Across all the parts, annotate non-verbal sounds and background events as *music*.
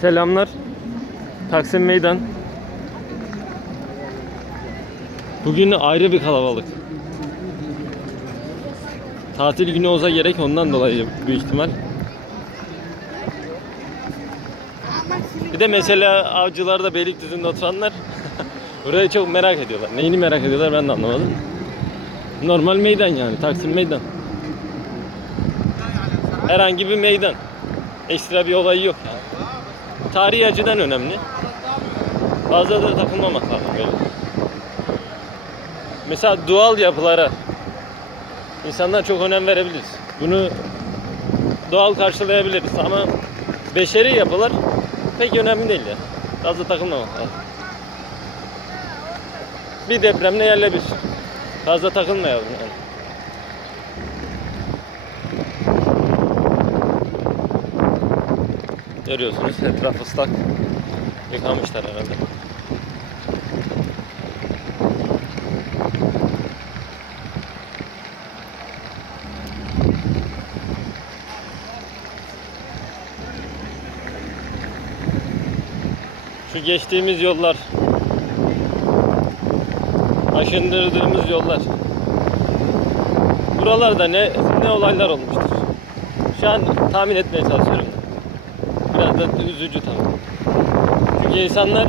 Selamlar. Taksim Meydan. Bugün ayrı bir kalabalık. Tatil günü olsa gerek ondan dolayı büyük ihtimal. Bir de mesela avcılarda Beylikdüzü'nde oturanlar *laughs* burayı çok merak ediyorlar. Neyini merak ediyorlar ben de anlamadım. Normal meydan yani Taksim Meydan. Herhangi bir meydan. Ekstra bir olayı yok yani. Tarihi açıdan önemli. Fazla da takılmamak lazım böyle. Mesela doğal yapılara insanlar çok önem verebiliriz. Bunu doğal karşılayabiliriz ama beşeri yapılar pek önemli değil ya. Fazla takılmamak lazım. Bir depremle yerle bir. Fazla takılmayalım yani. Görüyorsunuz etraf ıslak. Yıkamışlar herhalde. Şu geçtiğimiz yollar aşındırdığımız yollar buralarda ne ne olaylar olmuştur. Şu an tahmin etmeye çalışıyorum. Biraz da üzücü tabii. Çünkü insanlar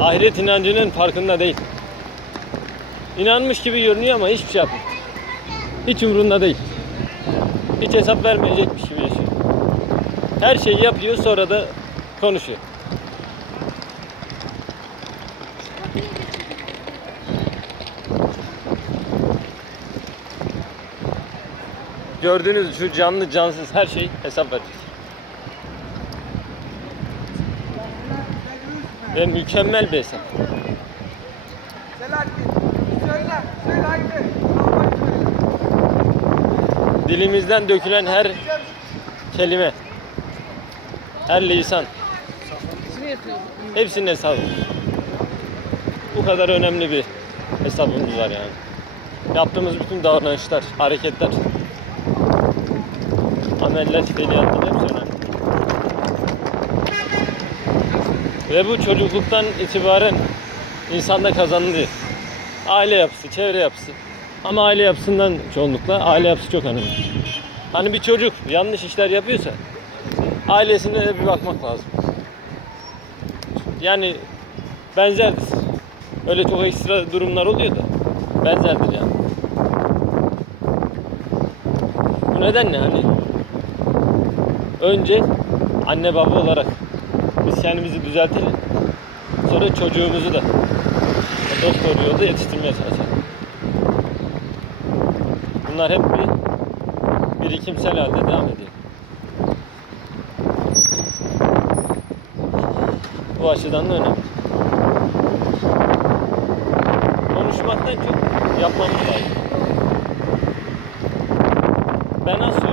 ahiret inancının farkında değil. İnanmış gibi görünüyor ama hiçbir şey yapmıyor. Hiç umurunda değil. Hiç hesap vermeyecekmiş gibi yaşıyor. Her şeyi yapıyor sonra da konuşuyor. Gördüğünüz şu canlı cansız her şey hesap verecek. Ve mükemmel bir hesap. Dilimizden dökülen her kelime, her lisan, hepsinin hesabı. Bu kadar önemli bir hesabımız var yani. Yaptığımız bütün davranışlar, hareketler, ameller, fiiliyatlar hepsi önemli. Ve bu çocukluktan itibaren insanda kazanılıyor. Aile yapısı, çevre yapısı. Ama aile yapısından çoğunlukla aile yapısı çok önemli. Hani bir çocuk yanlış işler yapıyorsa ailesine de bir bakmak lazım. Yani benzerdir. Öyle çok ekstra durumlar oluyor da benzerdir yani. Bu nedenle hani önce anne baba olarak biz kendimizi düzeltelim. Sonra çocuğumuzu da dost doğru yolda yetiştirmeye çalışalım. Bunlar hep bir birikimsel halde devam ediyor. Bu açıdan da önemli. Konuşmaktan çok yapmamız lazım. Ben az